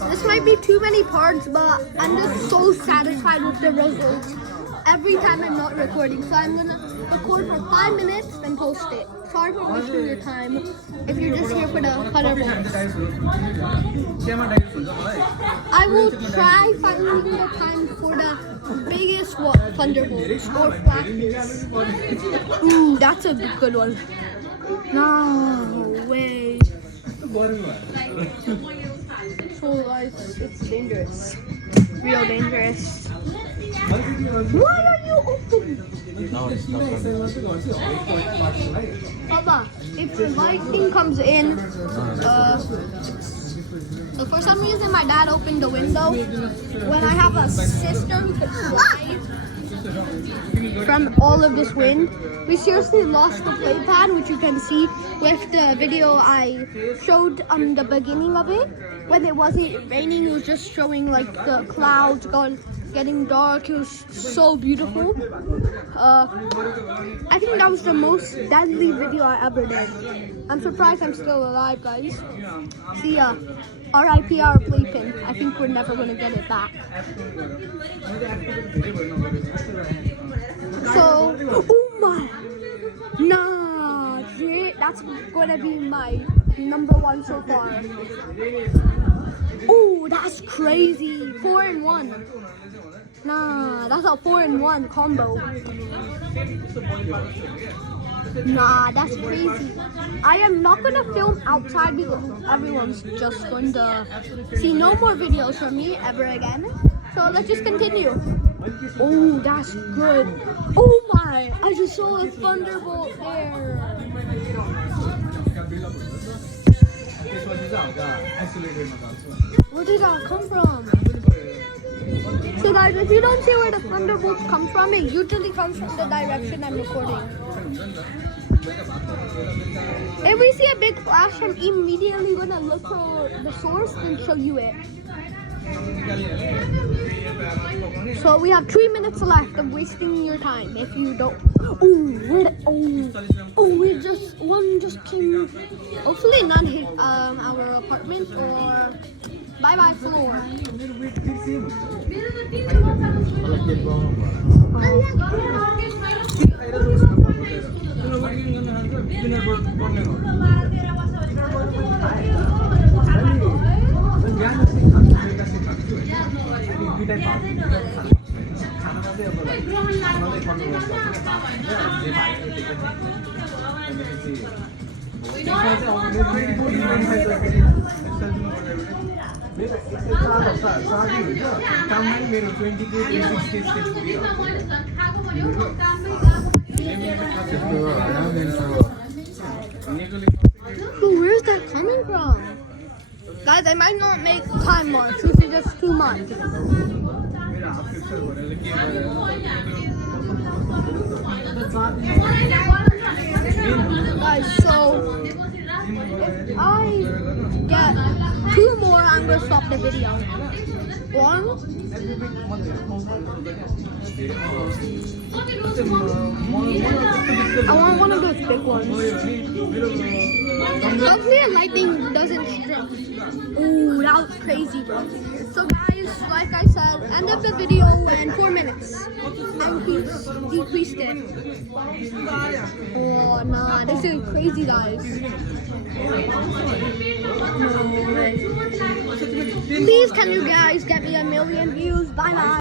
guys, this might be too many parts, but I'm just so satisfied with the results every time I'm not recording. So I'm gonna record for 5 minutes, then post it. Sorry for wasting your time if you're just here for the thunderbolts. I will try finding the time for the biggest thunderbolts or flashes. Ooh, that's a good one. No way. So guys, it's dangerous. Real dangerous. Why are you open? Papa, if the lightning comes in, so for some reason my dad opened the window when I have a sister who could slide from all of this wind. We seriously lost the playpan, which you can see with the video I showed the beginning of it. When it wasn't raining, it was just showing like the clouds getting dark. It was so beautiful. I think that was the most deadly video I ever did. I'm surprised I'm still alive, guys. See ya. R.I.P. our playpen. I think we're never gonna get it back. So, oh my, nah, that's gonna be my #1 so far. Oh, that's crazy. 4-in-1. Nah, that's a 4-in-1 combo. Nah, that's crazy. I am not gonna film outside because everyone's just going to see no more videos from me ever again. So let's just continue. Oh, that's good. Oh my, I just saw a thunderbolt there. Where did that come from? So guys, if you don't see where the thunderbolts come from, it usually comes from the direction I'm recording. If we see a big flash, I'm immediately gonna look for the source and show you it. So we have 3 minutes left of wasting your time if you don't. One just came. Hopefully none hit our apartment or bye floor. Where's that coming from? Guys, I might not make time march. This is just too much. Guys, so if I get 2 more, I'm gonna stop the video. 1. I want one of those big ones. Hopefully lightning doesn't strike. Ooh, that was crazy, bro. So guys, like I said, end of the video in 4 minutes. I decreased it. Oh nah, this is crazy, guys. No. Please, can you guys get me 1 million views? Bye bye.